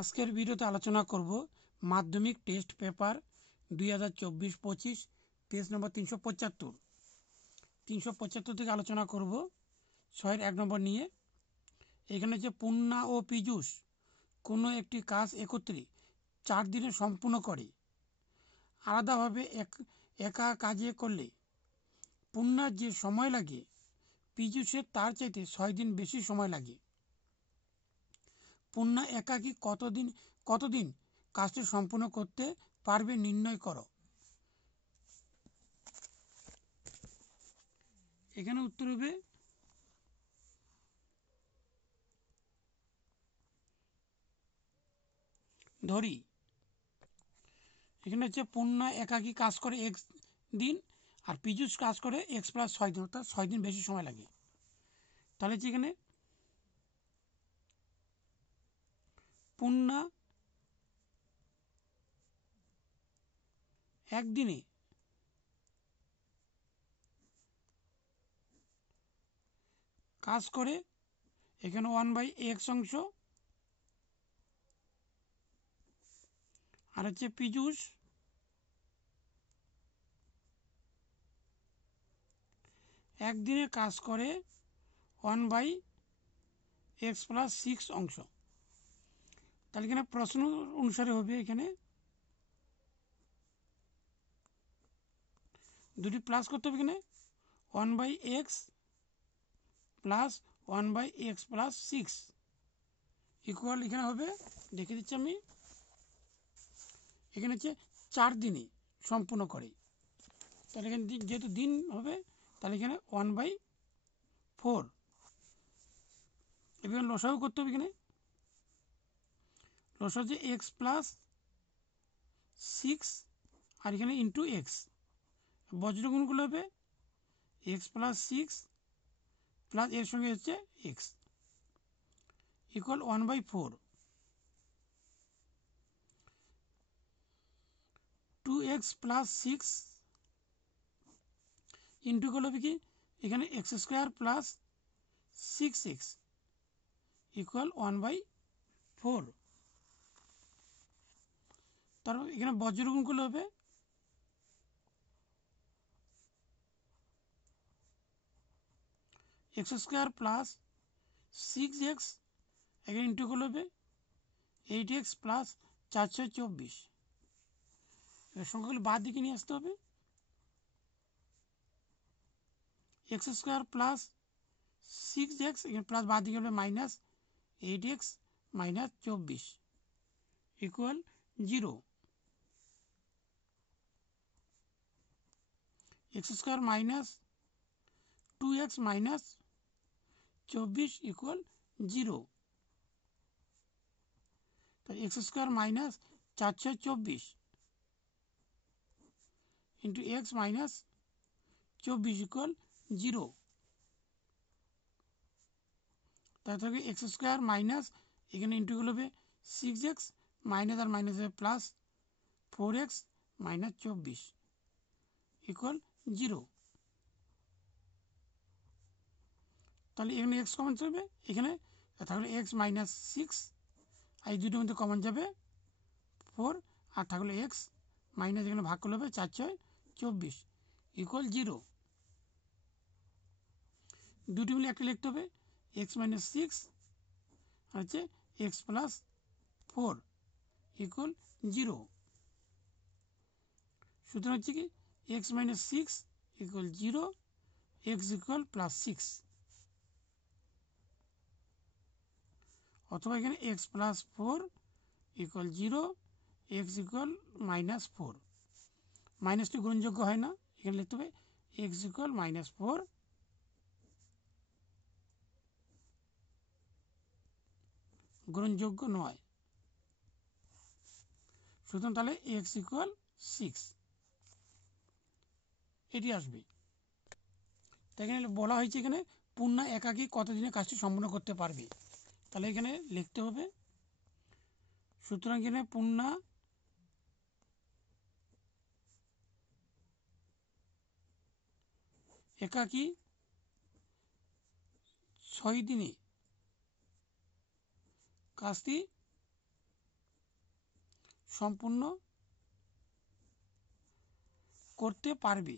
আজকের ভিডিওতে আলোচনা করব মাধ্যমিক টেস্ট পেপার 2024-25 পেজ নম্বর 375 থেকে আলোচনা করব 6-1 নম্বর নিয়ে। এখানে যে পূর্ণা ও পীযূষ কোনো একটি কাজ একত্রে 4 দিনে সম্পূর্ণ করে। আলাদাভাবে একা কাজে করলে পূর্ণার যে সময় লাগে পীযূষের তার চাইতে 6 দিন বেশি সময় লাগে। পূর্ণা একাকী কতদিন কাজটি সম্পূর্ণ করতে পারবে নির্ণয় করো। এখানে উত্তর হবে ধরি এখানে হচ্ছে পূর্ণা একাকী কাজ করে x দিন আর পীযূষ কাজ করে x + 6 দিন, অর্থাৎ 6 দিন বেশি সময় লাগে। তাহলে এখানে পূর্ণা একদিনে কাজ করে, এখানে 1/x অংশ, আর হচ্ছে পীযূষ একদিনে কাজ করে 1/x + 6 অংশ। তাহলে এখানে প্রশ্ন অনুসারে হবে এখানে দুটি প্লাস করতে হবে। এখানে 1/x + 1/x + 6 ইকুয়াল এখানে হবে, দেখে দিচ্ছি আমি, এখানে হচ্ছে 4 দিনে সম্পূর্ণ করে। তাহলে এখানে যেহেতু দিন হবে তাহলে এখানে 1/4। এবার লসাগু করতে হবে। এখানে লসাগু হচ্ছে x + 6 আর এখানে ইন্টু x, বজ্রগুণগুলো হবে x + 6 প্লাস এর সঙ্গে হচ্ছে x ইকুয়াল 1/4। 2x + 6 ইন্টু করলে হবে কি এখানে x² + 6x ইকুয়াল 1/4। তারপর এখানে বজ্রগুণগুলো হবে x² + 6x, এখানে ইন্টু করলে হবে 8x + 424। এবার সংখ্যাগুলো বাদ দিকে নিয়ে আসতে হবে। x² + 6x, এখানে প্লাস বাদ দিকে হবে -8x - 24 equal 0। x² - 2x - 24 equal 0। তাহলে x² - 424 ইন্টু x - 24 ইকুয়াল 0। তাহলে x² এখানে ইন্টুগুলো হবে 6x মাইনাস আর মাইনাস হবে প্লাস 4x - 24 ইকুয়াল 0। তাহলে এখানে x কমন যাবে, এখানে থাকলে x - 6 আর এই দুটোর মধ্যে কমন যাবে 4 আর থাকলে x মাইনাস এখানে ভাগ করলে হবে 4×6 = 24 ইকুয়াল 0। দুটি মিলে একটা লিখতে হবে x - 6 আর হচ্ছে x + 4 ইকুয়াল 0। সুতরাং হচ্ছে কি x - 6 ইকুয়াল 0, x ইকুয়াল +6, অথবা এখানে x + 4 ইকুয়াল 0, x ইকুয়াল -4। মাইনাসটি গ্রহণযোগ্য হয় না, এখানে লিখতে হবে x ইকুয়াল -4, গ্রহণযোগ্য নয়। সুতরাং তাহলে x ইকুয়াল 6 এটি আসবে। তাই এখানে বলা হয়েছে এখানে পূর্ণা একাকী কতদিনে কাজটি সম্পূর্ণ করতে পারবে। তাহলে এখানে লিখতে হবে, সুতরাং এখানে পূর্ণা একাকী 6 দিনে কাজটি সম্পূর্ণ করতে পারবে।